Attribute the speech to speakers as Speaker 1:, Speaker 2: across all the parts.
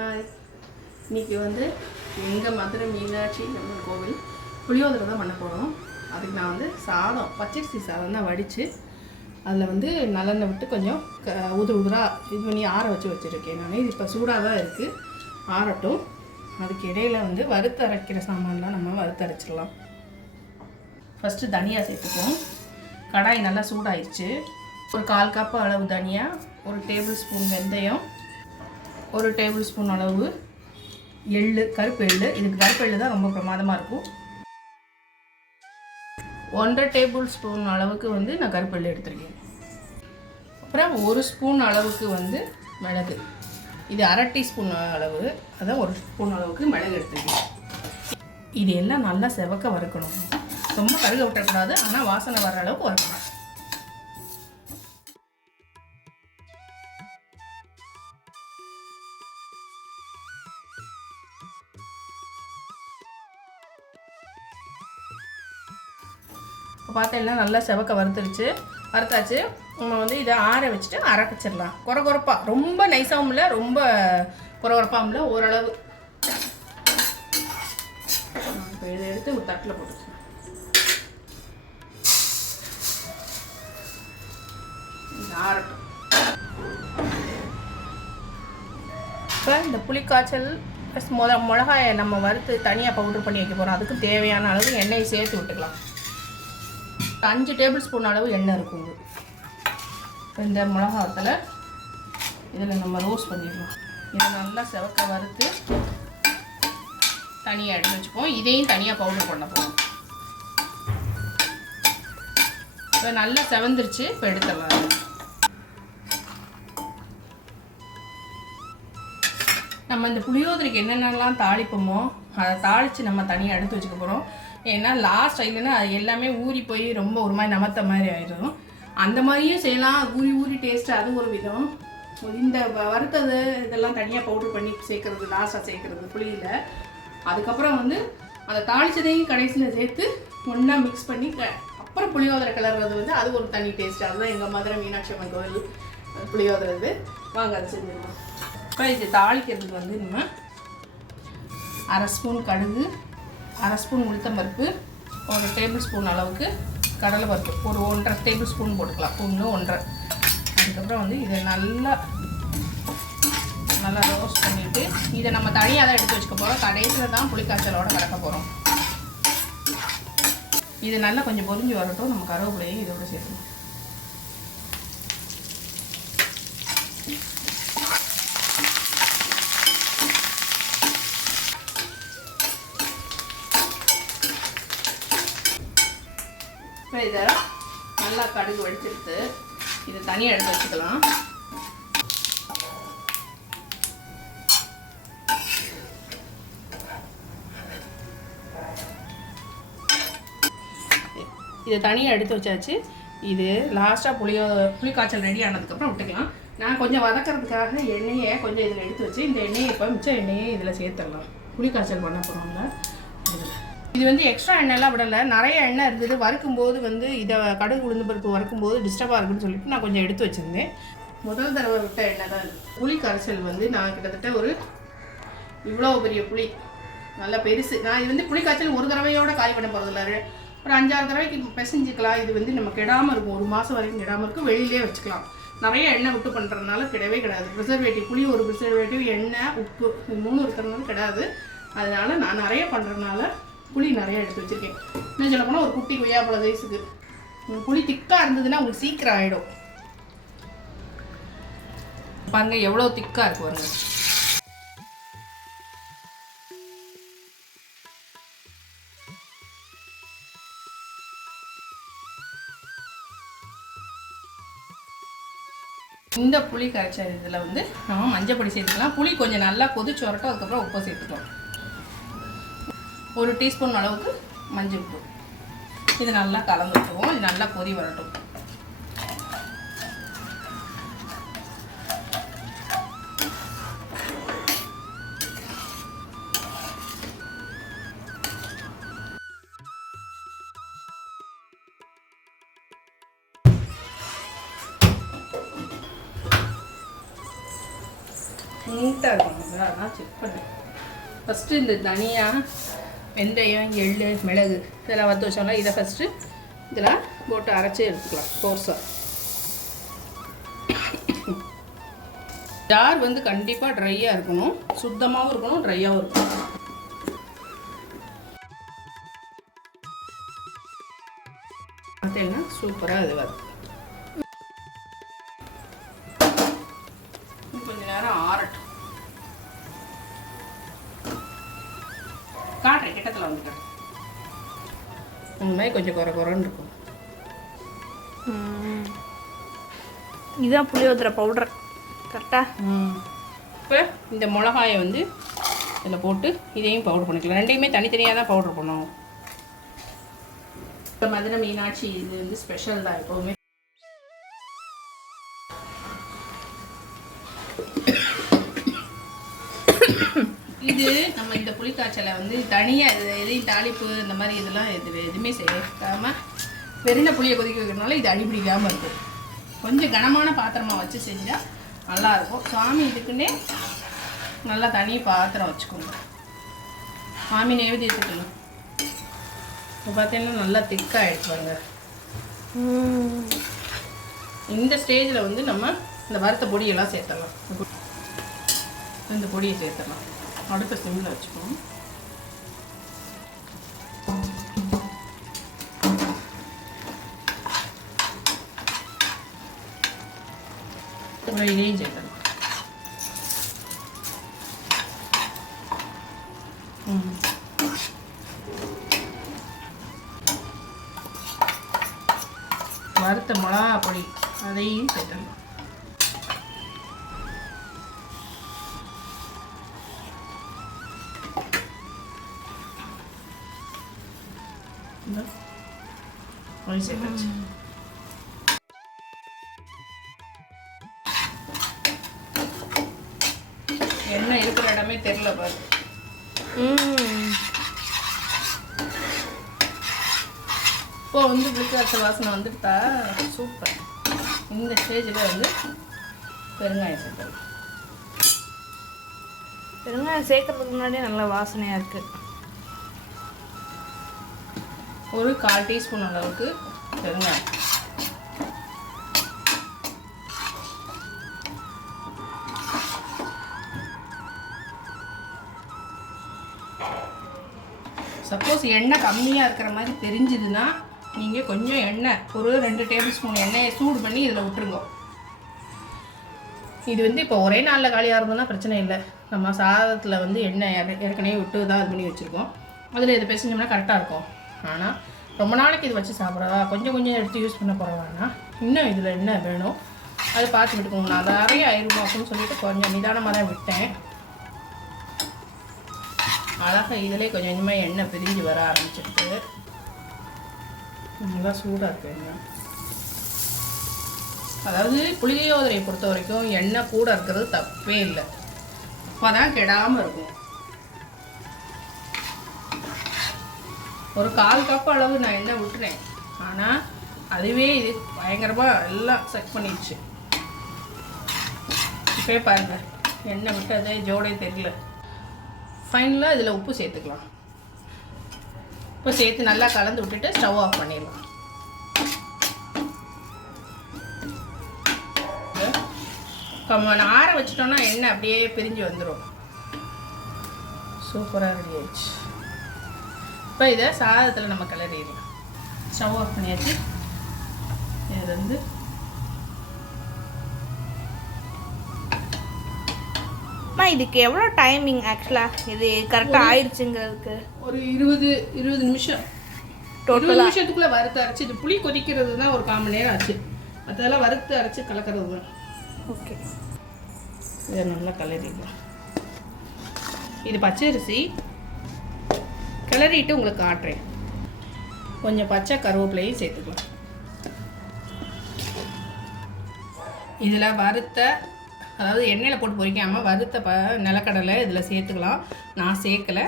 Speaker 1: Hi இன்னைக்கு வந்து எங்கள் மதுரை மீனாட்சி அம்மன் கோவில் புளியோதரை தான் பண்ண போகிறோம் அதுக்கு நான் வந்து சாதம் பச்சரிசி சாதம் தான் வடித்து அதில் வந்து நல்லெண்ணெய் விட்டு கொஞ்சம் க உதிர உதிராக இது பண்ணி ஆற வச்சு வச்சுருக்கேன் நான். இது இப்போ சூடாக தான் இருக்குது ஆறட்டும். அதுக்கு இடையில வந்து வறுத்து அரைக்கிற சாமான்லாம் நம்ம வறுத்து அரைச்சிடலாம். ஃபஸ்ட்டு தனியாக சேர்த்துப்போம் கடாய் நல்லா சூடாயிடுச்சு ஒரு கால் கப் அளவு தனியாக ஒரு டேபிள் ஸ்பூன் வெந்தயம் ஒரு டேபிள் ஸ்பூன் அளவு எள்ளு கருப்பு எள்ளு. இதுக்கு கருப்பு எள்ளு தான் ரொம்ப பிரமாதமாக இருக்கும். ஒன்றரை டேபிள் ஸ்பூன் அளவுக்கு வந்து நான் கருப்பு எள்ளு எடுத்திருக்கேன். அப்புறம் ஒரு ஸ்பூன் அளவுக்கு வந்து மிளகு. இது அரை டீஸ்பூன் அளவு. அதான் ஒரு ஸ்பூன் அளவுக்கு மிளகு எடுத்துருக்கேன். இது எல்லாம் நல்லா செவக்க வறுக்கணும். ரொம்ப கருக விட்டக்கூடாது. ஆனால் வாசனை வர அளவுக்கு வறுக்கணும். இப்போ பார்த்தீங்கன்னா நல்லா செவக்க வறுத்துருச்சு. வறுத்தாச்சு. நம்ம வந்து இதை ஆற வச்சுட்டு அரைச்சிடலாம். குறை குறைப்பா ரொம்ப நைஸாகவும் இல்லை ரொம்ப குறை குறைப்பாகவும் இல்லை ஓரளவு. இப்போ இதை எடுத்து ஒரு தட்டில் போட்டு ஆறட்டும். இப்போ இந்த புளிக்காய்ச்சல் ப்ளஸ் மொத மிளகாயை நம்ம வறுத்து தனியாக பவுட்ரு பண்ணி வைக்க போகிறோம் அதுக்கு தேவையான அளவு எண்ணெயை சேர்த்து விட்டுக்கலாம். அஞ்சு டேபிள் ஸ்பூன் அளவு எண்ணெய் இருக்குங்க இந்த மிளகாத்தில் இதில் நம்ம ரோஸ்ட் பண்ணிடலாம். இதை நல்லா செவக்க வறுத்து தனியாக எடுத்து வச்சுப்போம் இதையும் தனியாக பவுடர் பண்ண போகிறோம் இப்போ நல்லா செவந்துருச்சு. இப்போ எடுத்துடலாம். நம்ம இந்த புளியோதரைக்கு என்னென்னலாம் தாளிப்போமோ அதை தாளித்து நம்ம தனியாக எடுத்து வச்சுக்க போகிறோம் ஏன்னா லாஸ்ட் இல்லைன்னா அது எல்லாமே ஊறி போய் ரொம்ப ஒரு மாதிரி நமத்த மாதிரி ஆயிடும். அந்த மாதிரியும் செய்யலாம். ஊறி ஊறி டேஸ்ட்டு அது ஒரு விதம். இந்த வறுத்தது இதெல்லாம் தனியாக பவுட்ரு பண்ணி சேர்க்குறது லாஸ்ட்டாக சேர்க்குறது புளியில். அதுக்கப்புறம் வந்து அந்த தாளிச்சதையும் கடைசியில் சேர்த்து ஒன்றா மிக்ஸ் பண்ணி க அப்புறம் புளியோதரை கிளறது வந்து அது ஒரு தனி டேஸ்ட் அதுதான் எங்கள் மதுரை மீனாட்சி அம்மன் கோவில் புளியோதரை இது. வாங்க அது செஞ்சிடலாம். இப்போ இது தாளிக்கிறதுக்கு வந்து நம்ம அரை ஸ்பூன் கடுகு அரை ஸ்பூன் உளுத்தம்பருப்பு ஒரு டேபிள் ஸ்பூன் அளவுக்கு கடலை பருப்பு. ஒரு ஒன்றரை டேபிள் ஸ்பூன் போட்டுக்கலாம். ஒன்று ஒன்றரை. அதுக்கப்புறம் வந்து இதை நல்லா நல்லா ரோஸ்ட் பண்ணிவிட்டு இதை நம்ம தனியாக தான் எடுத்து வச்சுக்க போகிறோம் கடைசியில் தான் புளிக்காய்ச்சலோடு கலக்க போகிறோம் இது நல்லா கொஞ்சம் பொறிஞ்சு வரட்டும். நம்ம கருவேப்பிலையும் இதோட சேர்க்கணும் இப்போ இதை நல்லா கடுகு வெடிச்செடுத்து இதை தனியாக எடுத்து வச்சுக்கலாம். இதை தனியாக எடுத்து வச்சாச்சு. இது லாஸ்ட்டாக புளியோ புளி காய்ச்சல் ரெடி ஆனதுக்கப்புறம் விட்டுக்கலாம். நான் கொஞ்சம் வதக்கிறதுக்காக எண்ணெயை கொஞ்சம் இதில் எடுத்து வச்சு இந்த எண்ணெயை இப்போ மிச்சம் எண்ணெயை இதில் சேர்த்துடலாம். புளி காய்ச்சல் பண்ண போகிறோம்ல இது வந்து எக்ஸ்ட்ரா எண்ணெய்லாம் விடலை. நிறைய எண்ணெய் இருந்தது. வறுக்கும்போது வந்து இதை கடுகு உளுந்து பருப்பு வறுக்கும்போது டிஸ்டர்பாக இருக்குன்னு சொல்லிட்டு நான் கொஞ்சம் எடுத்து வச்சுருந்தேன். முதல் தடவை விட்ட எண்ணெய் தான் புளி கரைச்சல் வந்து நான் கிட்டத்தட்ட ஒரு இவ்வளோ பெரிய புளி. நல்லா பெருசு. நான் இது வந்து புளி காய்ச்சல் ஒரு தடவையோட காய் பண்ண போகிறதில்ல ஒரு அஞ்சாறு தடவைக்கு பிசைஞ்சிக்கலாம். இது வந்து நம்ம கெடாமல் இருக்கும். ஒரு மாதம் வரைக்கும் கெடாமல் இருக்கும். வெளியிலே வச்சுக்கலாம். நிறைய எண்ணெய் விட்டு பண்ணுறதுனால கிடையவே கிடையாது ப்ரிசர்வேட்டிவ் புளி ஒரு ப்ரிசர்வேட்டிவ் எண்ணெய் உப்பு இது மூணு இருக்கிறதுனால கிடையாது அதனால் நான் நிறைய பண்ணுறதுனால புளி நிறைய எடுத்து வச்சுருக்கேன். இன்னும் சொல்ல போனால் ஒரு குட்டி கொய்யாப்பழ வயசுக்கு. உங்க புளி திக்காக இருந்ததுன்னா உங்களுக்கு சீக்கிரம் ஆகிடும் பாருங்க எவ்வளோ திக்காக இருக்கு பாருங்க. இந்த புளி கரைச்ச இதில் வந்து நம்ம மஞ்சள் பொடி சேர்த்துக்கலாம். புளி கொஞ்சம் நல்லா கொதிச்சு வரட்டும் அதுக்கப்புறம் உப்பு சேர்த்துக்கலாம். ஒரு டீஸ்பூன் அளவுக்கு மஞ்சள் உப்பு இது நல்லா கலந்து வச்சுருவோம் இது நல்லா கொதி வரட்டும். நீட்டாக இருக்கும் செக் பண்ணேன். ஃபஸ்ட்டு இந்த தனியா வெந்தயம் எள் மிளகு இதெல்லாம் வறுத்து வச்சோம்ல இதை ஃபஸ்ட்டு இதெல்லாம் போட்டு அரைச்சி எடுத்துக்கலாம் ஃபோர்ஸாக ஜார் வந்து கண்டிப்பாக ட்ரையாக இருக்கணும். சுத்தமாகவும் இருக்கணும் ட்ரையாகவும் இருக்கணும். பார்த்தீங்கன்னா சூப்பராக இது வரும் மாதிரி கொஞ்சம் குறை குறைன்னு இருக்கும்.
Speaker 2: இதுதான் புளியோதரை பவுடர் கரெக்டாக
Speaker 1: இப்போ இந்த மிளகாயை வந்து இதில் போட்டு இதையும் பவுடர் பண்ணிக்கலாம். ரெண்டையுமே தனித்தனியாக தான் பவுடர் பண்ணுவோம். இப்போ மதுரை மீனாட்சி இது வந்து ஸ்பெஷல் தான் எப்போவுமே. இது நம்ம இந்த புளிக்காய்ச்சலை வந்து தனியாக இது எதையும் தாளிப்பு இந்த மாதிரி இதெல்லாம் எது எதுவுமே சேர்க்காம பெரிய புளியை கொதிக்க வைக்கிறதுனால இது அடிபிடிக்காமல் இருக்கும். கொஞ்சம் கனமான பாத்திரமாக வச்சு செஞ்சால் நல்லாயிருக்கும் சாமி இதுக்குன்னே நல்லா தனி பாத்திரம் வச்சுக்கோங்க. சாமி நைவேத்தியத்துக்கு இப்போ பார்த்தீங்கன்னா நல்லா திக்காகிடுச்சு பாருங்க. இந்த ஸ்டேஜில் வந்து நம்ம இந்த வறுத்த பொடியெல்லாம் சேர்த்தலாம் இந்த பொடியை சேர்த்துடலாம். அடுத்த சிம்மில் வச்சுக்கோங்க அப்புறம் இதையும் சேர்த்துடலாம் வறுத்த மிளகா பொடி அதையும் சேர்த்துடலாம் இந்த பொடி சேர்த்தாச்சு எண்ணெய் இருக்கிற இடமே தெரில பாரு இப்போ வந்து புளிக்காய்ச்சல் வாசனை வந்துட்டா சூப்பர் இந்த ஸ்டேஜில் வந்து பெருங்காயம் சேர்த்துடலாம்
Speaker 2: பெருங்காயம் சேர்க்கறதுக்கு முன்னாடியே நல்ல வாசனையாக இருக்குது
Speaker 1: ஒரு கால் டீஸ்பூன் அளவுக்கு பெருங்காயம். சப்போஸ் எண்ணெய் கம்மியாக இருக்கிற மாதிரி தெரிஞ்சுதுன்னா நீங்கள் கொஞ்சம் எண்ணெய் ஒரு ரெண்டு டேபிள் ஸ்பூன் எண்ணெயை சூடு பண்ணி இதில் விட்டுருங்க. இது வந்து இப்போ ஒரே நாளில் காலியாக இருந்ததுன்னா பிரச்சனை இல்லை. நம்ம சாதத்தில் வந்து எண்ணெய் ஏற்கனவே விட்டு தான் இது பண்ணி வச்சுருக்கோம். அதில் இதை பேசினோம்னா கரெக்டாக இருக்கும். ஆனால் ரொம்ப நாளைக்கு இது வச்சு சாப்பிட்றதா? கொஞ்சம் கொஞ்சம் எடுத்து யூஸ் பண்ண போகிறவானா இன்னும் இதில் என்ன வேணும்? அதை பார்த்து விட்டுக்கோங்க. நான் நிறைய ஆயிரம் அப்படின்னு சொல்லிட்டு கொஞ்சம் நிதானமாக தான் விட்டேன். அழகாக இதிலே கொஞ்சம் கொஞ்சமாக எண்ணெய் பிரிஞ்சு வர ஆரம்பிச்சிருக்கு. நல்லா சூடாக இருக்கு அதாவது புளியோதரையை பொறுத்த வரைக்கும் எண்ணெய் கூட இருக்கிறது தப்பே இல்லை. அப்போ தான் கெடாமல் இருக்கும். ஒரு கால் கப் அளவு நான் எண்ணெய் விட்டுறேன். ஆனால் அதுவே இது பயங்கரமாக எல்லாம் செட் பண்ணிடுச்சு. இப்போ பாருங்க எண்ணெய் விட்டு அதே ஜோடே தெரியல. ஃபைனலாக இதில் உப்பு சேர்த்துக்கலாம். உப்பு சேர்த்து நல்லா கலந்து விட்டுட்டு ஸ்டவ் ஆஃப் பண்ணிடலாம். நான் ஆற வச்சிட்டோம்னா எண்ணெய் அப்படியே பிரிஞ்சு வந்துடும் சூப்பராக ரெடி ஆயிடுச்சு. இப்போ இதை சாதத்தில் நம்ம கிளறிடலாம். ஸ்டவ் ஆஃப் பண்ணியாச்சு. இது வந்து
Speaker 2: இதுக்கு எவ்வளோ டைமிங் ஆக்சுவலாக இது கரெக்டாக ஆயிடுச்சுங்கிறதுக்கு.
Speaker 1: ஒரு இருபது இருபது நிமிஷம். இருபது நிமிஷத்துக்குள்ள வறுத்து அரைச்சி இது புளி கொதிக்கிறது தான் ஒரு கால் மணி நேரம் ஆச்சு. அதெல்லாம் வறுத்து அரைச்சி கலக்கிறது தான்.
Speaker 2: ஓகே.
Speaker 1: இதை நல்லா கிளறிடலாம். இது பச்சரிசி. கிளறிட்டு உங்களுக்கு காட்டுறேன். கொஞ்சம் பச்சை கருவேப்பிலையும் சேர்த்துக்கலாம். இதில் வறுத்த அதாவது எண்ணெயில் போட்டு பொரிக்காமல் வறுத்த ப நிலக்கடலை இதில் சேர்த்துக்கலாம். நான் சேர்க்கலை.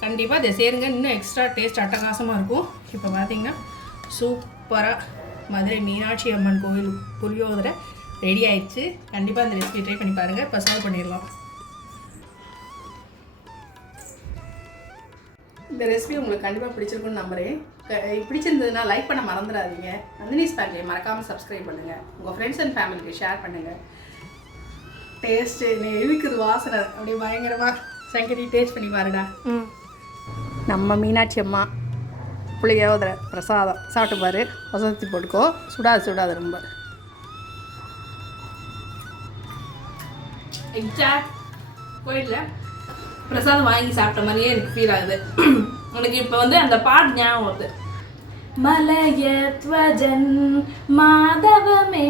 Speaker 1: கண்டிப்பாக இதை சேருங்க. இன்னும் எக்ஸ்ட்ரா டேஸ்ட் அட்டகாசமாக இருக்கும். இப்போ பார்த்தீங்கன்னா சூப்பராக மதுரை மீனாட்சி அம்மன் கோயில் புளியோதரை ரெடி ஆயிடுச்சு. கண்டிப்பாக இந்த ரெசிபி ட்ரை பண்ணி பாருங்கள் இப்போ சர்வ் பண்ணிடலாம்.
Speaker 2: இந்த ரெசிபி உங்களுக்கு கண்டிப்பாக பிடிச்சிருக்குன்னு நம்புறேன். க- பிடிச்சிருந்ததுன்னா லைக் பண்ண மறந்துடாதீங்க. நந்தினிஸ் ஃபேமிலியை மறக்காமல் சப்ஸ்கிரைப் பண்ணுங்கள் உங்கள் ஃப்ரெண்ட்ஸ் அண்ட் ஃபேமிலிக்கு ஷேர் பண்ணுங்கள் டேஸ்ட்டு இருக்குது வாசனை? அப்படியே பயங்கரமாக சங்கரி டேஸ்ட் பண்ணி பாருடா.
Speaker 3: ம்.
Speaker 2: நம்ம மீனாட்சி அம்மா புளியோதரை பிரசாதம் சாப்பிட்டு பாரு. வசதி போட்டுக்கோ. சுடாது சுடாது ரொம்ப. எக்ஸாக்ட் கோயிலில் பிரசாதம் வாங்கி சாப்பிட்ட மாதிரியே எனக்கு ஃபீல் ஆகுது. எனக்கு இப்போ வந்து அந்த பாட்டு ஞாபகம் வருது. மலையத்வஜன் மாதவமே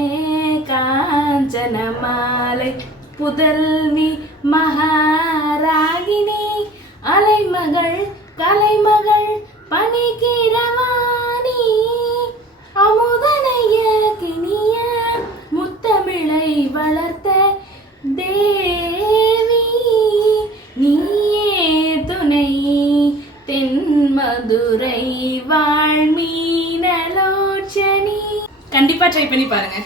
Speaker 2: காஞ்சன மாலை புதல்வி மகாராகினி அலைமகள் கலைமகள் பனிக்கிரவா ட்ரை பண்ணி பாருங்க.